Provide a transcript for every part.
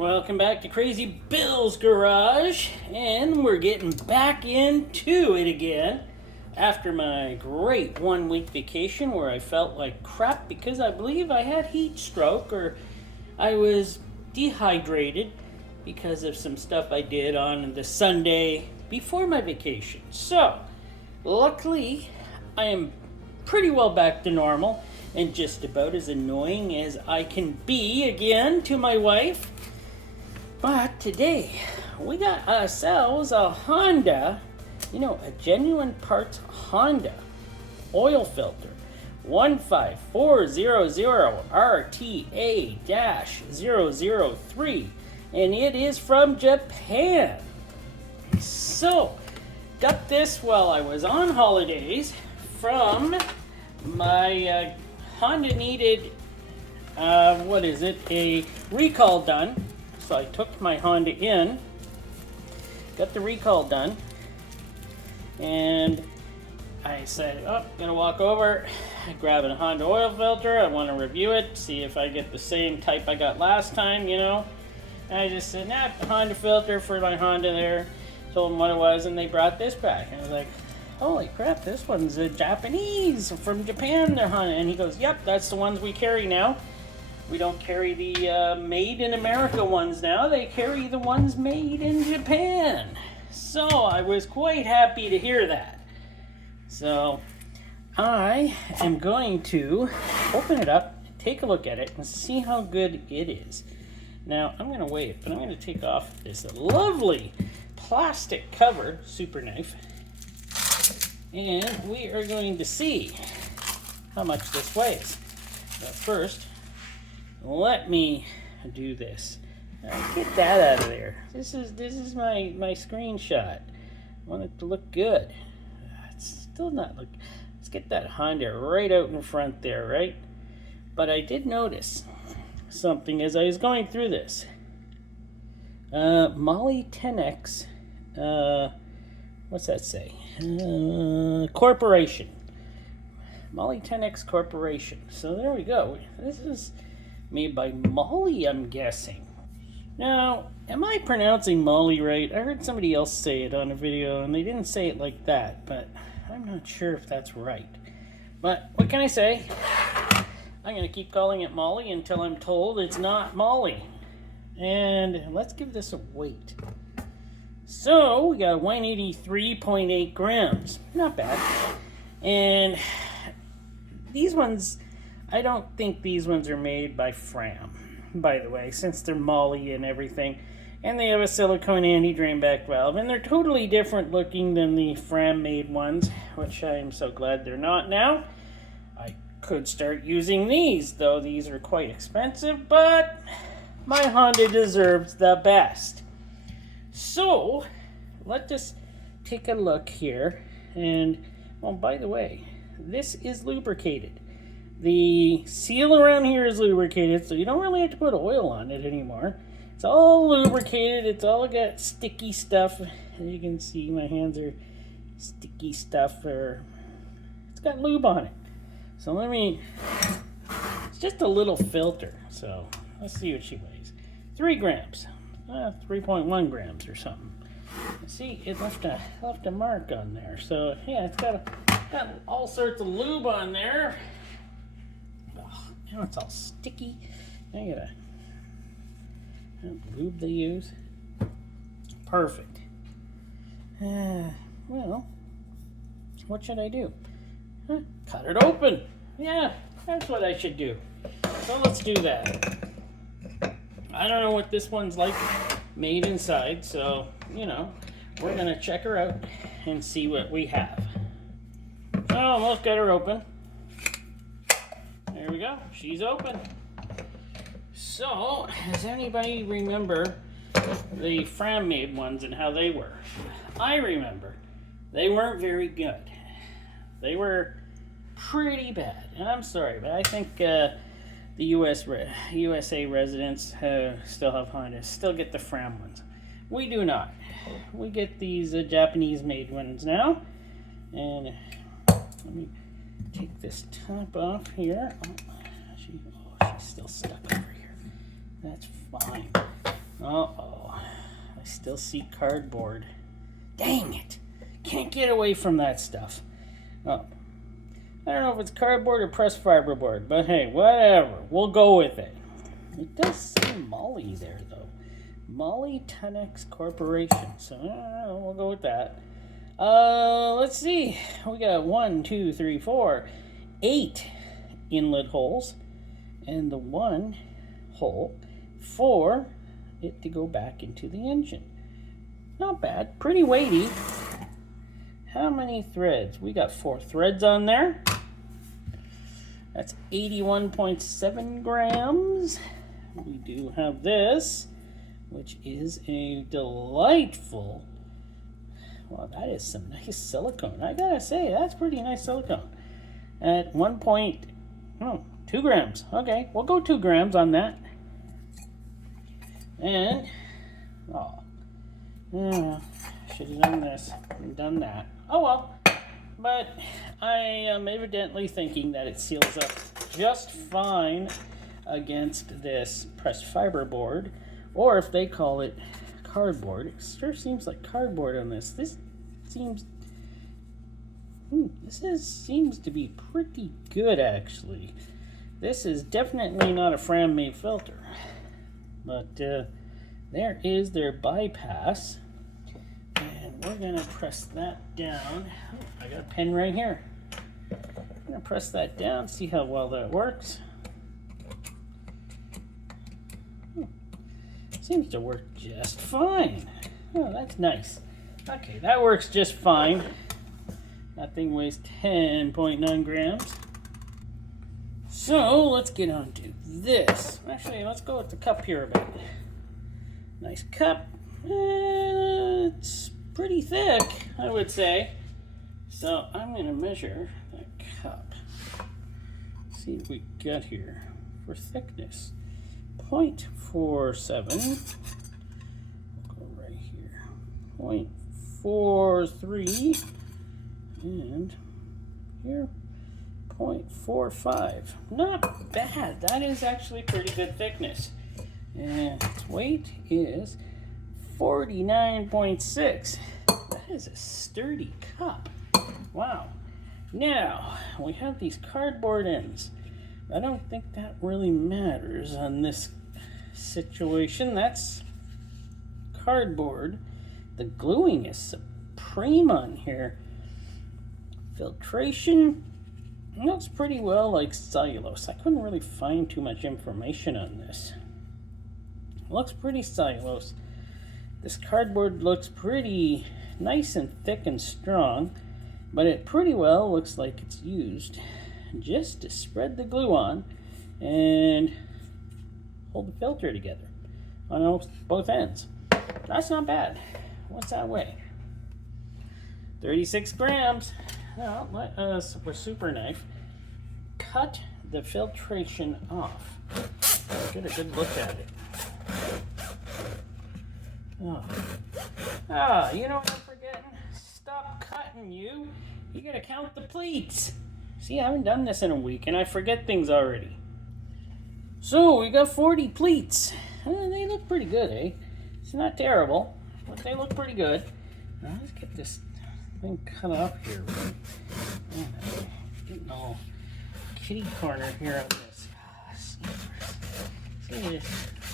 Welcome back to Crazy Bill's Garage, and we're getting back into it again after my great 1 week vacation where I felt like crap because I believe I had heat stroke or I was dehydrated because of some stuff I did on the Sunday before my vacation. So, luckily, I am pretty well back to normal and just about as annoying as I can be again to my wife. But today, we got ourselves a Honda, a genuine parts Honda oil filter. 15400RTA-003, and it is from Japan. So, got this while I was on holidays from my Honda needed, a recall done. So I took my Honda in, got the recall done, and I said, gonna walk over, grab a Honda oil filter, I want to review it, see if I get the same type I got last time, And I just said, the Honda filter for my Honda there, told them what it was, and they brought this back. And I was like, holy crap, this one's a Japanese, from Japan, they're Honda. And he goes, yep, that's the ones we carry now. We don't carry the made in America ones now. They carry the ones made in Japan. So I was quite happy to hear that. So I am going to open it up, take a look at it, and see how good it is. Now I'm going to weigh it, but I'm going to take off this lovely plastic cover, super knife, and we are going to see how much this weighs. But first, let me do this. Get that out of there. This is my screenshot. I want it to look good. It's still not look. Let's get that Honda right out in front there, right? But I did notice something as I was going through this. Molly 10X. What's that say? Corporation. Molly 10X Corporation. So there we go. This is made by Molly, I'm guessing. Now, am I pronouncing Molly right? I heard somebody else say it on a video, and they didn't say it like that, but I'm not sure if that's right. But what can I say? I'm going to keep calling it Molly until I'm told it's not Molly. And let's give this a weight. So, we got 183.8 grams. Not bad. And these ones, I don't think these ones are made by Fram, by the way, since they're Molly and everything. And they have a silicone anti-drain back valve. And they're totally different looking than the Fram-made ones, which I am so glad they're not now. I could start using these, though these are quite expensive, but my Honda deserves the best. So, let us take a look here. And, by the way, this is lubricated. The seal around here is lubricated, so you don't really have to put oil on it anymore. It's all lubricated. It's all got sticky stuff. As you can see, my hands are sticky stuff. It's got lube on it. So it's just a little filter. So let's see what she weighs. 3 grams. 3.1 grams or something. See, it left a mark on there. So yeah, it's got all sorts of lube on there. Now it's all sticky. I gotta lube they use. Perfect. Well, what should I do? Cut it open. Yeah, that's what I should do. So let's do that. I don't know what this one's like made inside, so, we're gonna check her out and see what we have. Oh, almost got her open. There we go. She's open. So, does anybody remember the Fram-made ones and how they were? I remember. They weren't very good. They were pretty bad. And I'm sorry, but I think the USA residents still have Hondas, still get the Fram ones. We do not. We get these Japanese-made ones now. And let me take this top off here. She's still stuck over here. That's fine. Uh-oh. I still see cardboard. Dang it! Can't get away from that stuff. Oh. I don't know if it's cardboard or pressed fiberboard, but hey, whatever. We'll go with it. It does say Molly there, though. Molly 10X Corporation. So, we'll go with that. Let's see. We got 1, 2, 3, 4, 8 inlet holes. And the one hole for it to go back into the engine. Not bad. Pretty weighty. How many threads? We got 4 threads on there. That's 81.7 grams. We do have this, which is a delightful, well, that is some nice silicone. I gotta say, that's pretty nice silicone. At 2 grams. Okay, we'll go 2 grams on that. And, should have done this and done that. Oh well. But I am evidently thinking that it seals up just fine against this pressed fiber board, or if they call it cardboard. It sure seems like cardboard on this. This seems to be pretty good, actually. This is definitely not a Fram-made filter, but there is their bypass. And we're going to press that down. Oh, I got a pen right here. I'm going to press that down, see how well that works. Seems to work just fine. Oh, that's nice. Okay, that works just fine. That thing weighs 10.9 grams. So, let's get on to this. Actually, let's go with the cup here a bit. Nice cup. It's pretty thick, I would say. So I'm going to measure that cup. See what we got here for thickness. 0.47. We'll go right here. 0.43. And here, 0.45. Not bad. That is actually pretty good thickness. And its weight is 49.6. That is a sturdy cup. Wow. Now, we have these cardboard ends. I don't think that really matters on this situation. That's cardboard. The gluing is supreme on here. Filtration looks pretty well like cellulose. I couldn't really find too much information on this. Looks pretty cellulose. This cardboard looks pretty nice and thick and strong, but it pretty well looks like it's used just to spread the glue on and hold the filter together on both ends. That's not bad. What's that weigh? 36 grams. Now let us, with a super knife, cut the filtration off. Get a good look at it. You know what I'm forgetting? Stop cutting, you. You gotta count the pleats. See, I haven't done this in a week, and I forget things already. So, we got 40 pleats. They look pretty good, eh? It's not terrible, but they look pretty good. Now, let's get this thing cut up here. Getting all kitty corner here on this. See this?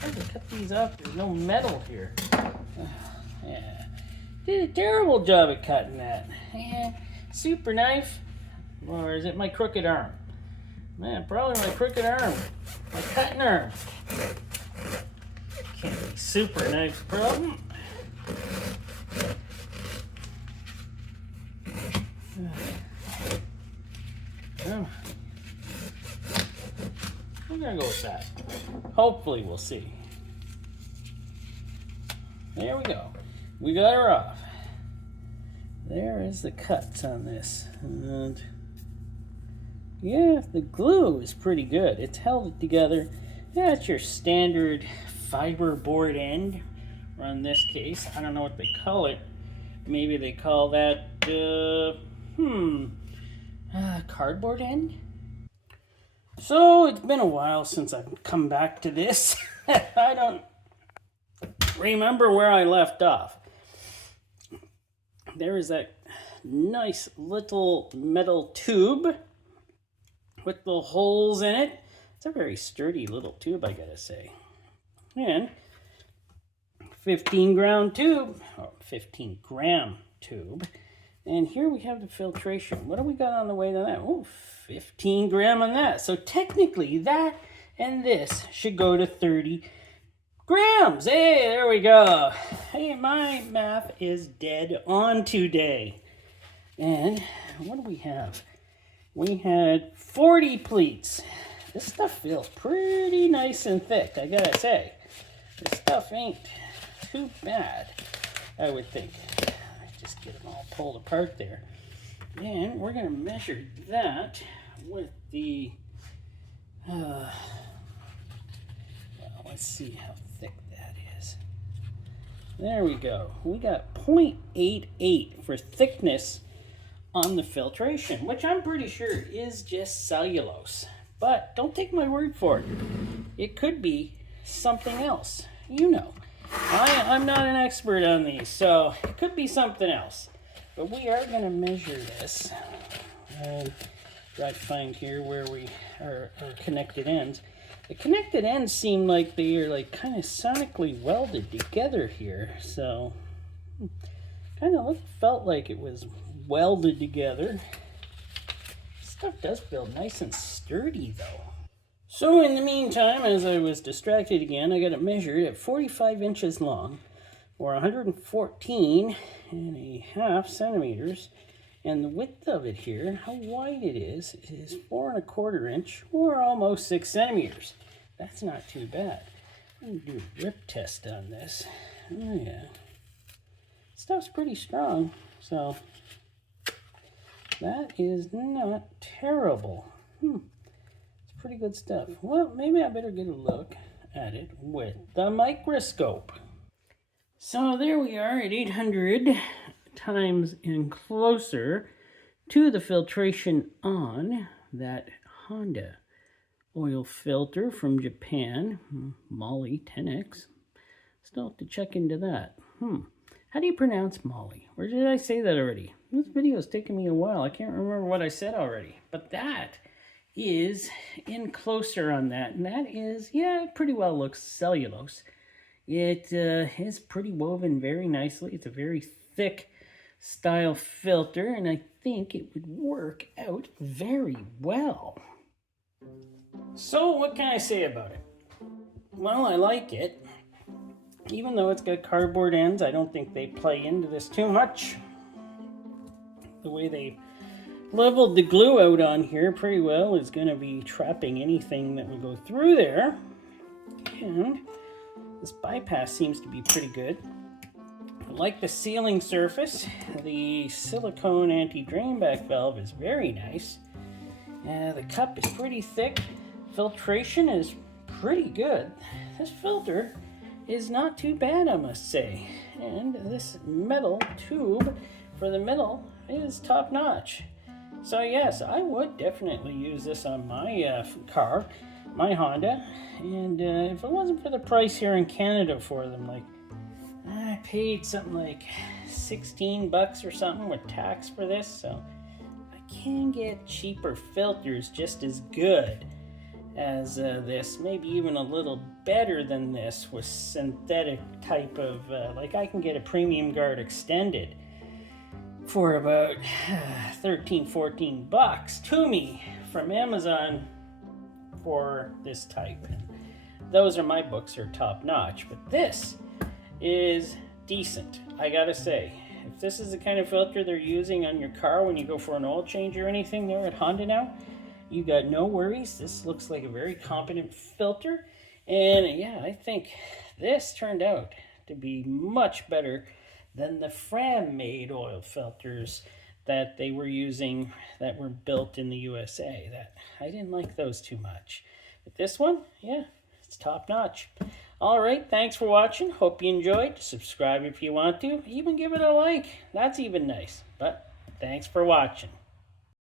Hard to cut these up. There's no metal here. Yeah. Did a terrible job at cutting that. Yeah. Super knife. Or is it my crooked arm? Man, probably my crooked arm. My cutting arm. Can't be super knife's problem. Well, we're gonna go with that. Hopefully we'll see. There we go. We got her off. There is the cuts on this. And yeah, the glue is pretty good. It's held it together. Yeah, it's your standard fiber board end. Or in this case, I don't know what they call it. Maybe they call that, cardboard end? So, it's been a while since I've come back to this. I remember where I left off. There is that nice little metal tube with the holes in it. It's a very sturdy little tube, I gotta say. And 15 gram tube. And here we have the filtration. What do we got on the way to that? Oh, 15 gram on that. So technically that and this should go to 30 grams. Hey, there we go. Hey, my math is dead on today. And what do we have? We had 40 pleats. This stuff feels pretty nice and thick, I gotta say. This stuff ain't too bad, I would think. Just get them all pulled apart there. And we're gonna measure that with the, well, let's see how thick that is. There we go. We got 0.88 for thickness on the filtration, which I'm pretty sure is just cellulose. But don't take my word for it. It could be something else. You know, I'm not an expert on these, so it could be something else. But we are going to measure this. And try to find here where we are connected ends. The connected ends seem like they are like kind of sonically welded together here. So kind of felt like it was welded together. Stuff does feel nice and sturdy though. So in the meantime, as I was distracted again, I got it measured at 45 inches long, or 114 and a half centimeters. And the width of it here, how wide it is 4¼ inch, or almost 6 centimeters. That's not too bad. I'm gonna do a grip test on this. Oh yeah. Stuff's pretty strong, so that is not terrible. It's pretty good stuff. Well, maybe I better get a look at it with the microscope. So there we are at 800 times and closer to the filtration on that Honda oil filter from Japan, Moly 10X. Still have to check into that. How do you pronounce Moly? Or did I say that already? This video is taking me a while. I can't remember what I said already. But that is in closer on that. And that is, yeah, it pretty well looks cellulose. It is pretty woven very nicely. It's a very thick style filter. And I think it would work out very well. So what can I say about it? Well, I like it. Even though it's got cardboard ends, I don't think they play into this too much. The way they leveled the glue out on here pretty well is going to be trapping anything that will go through there. And this bypass seems to be pretty good. I like the sealing surface. The silicone anti-drain back valve is very nice. The cup is pretty thick. Filtration is pretty good. This filter is not too bad, I must say. And this metal tube for the middle is top notch. So yes, I would definitely use this on my car, my Honda. And if it wasn't for the price here in Canada for them, like I paid something like $16 or something with tax for this, so I can get cheaper filters just as good as this, maybe even a little better than this with synthetic type of, like I can get a Premium Guard extended for about 13-14 bucks to me from Amazon for this type. And those are my books are top notch, but this is decent, I gotta say. If this is the kind of filter they're using on your car when you go for an oil change or anything there at Honda now, you got no worries. This looks like a very competent filter. And yeah, I think this turned out to be much better than the Fram-made oil filters that they were using that were built in the USA. That I didn't like those too much. But this one, yeah, it's top notch. All right, thanks for watching. Hope you enjoyed. Subscribe if you want to. Even give it a like. That's even nice. But thanks for watching.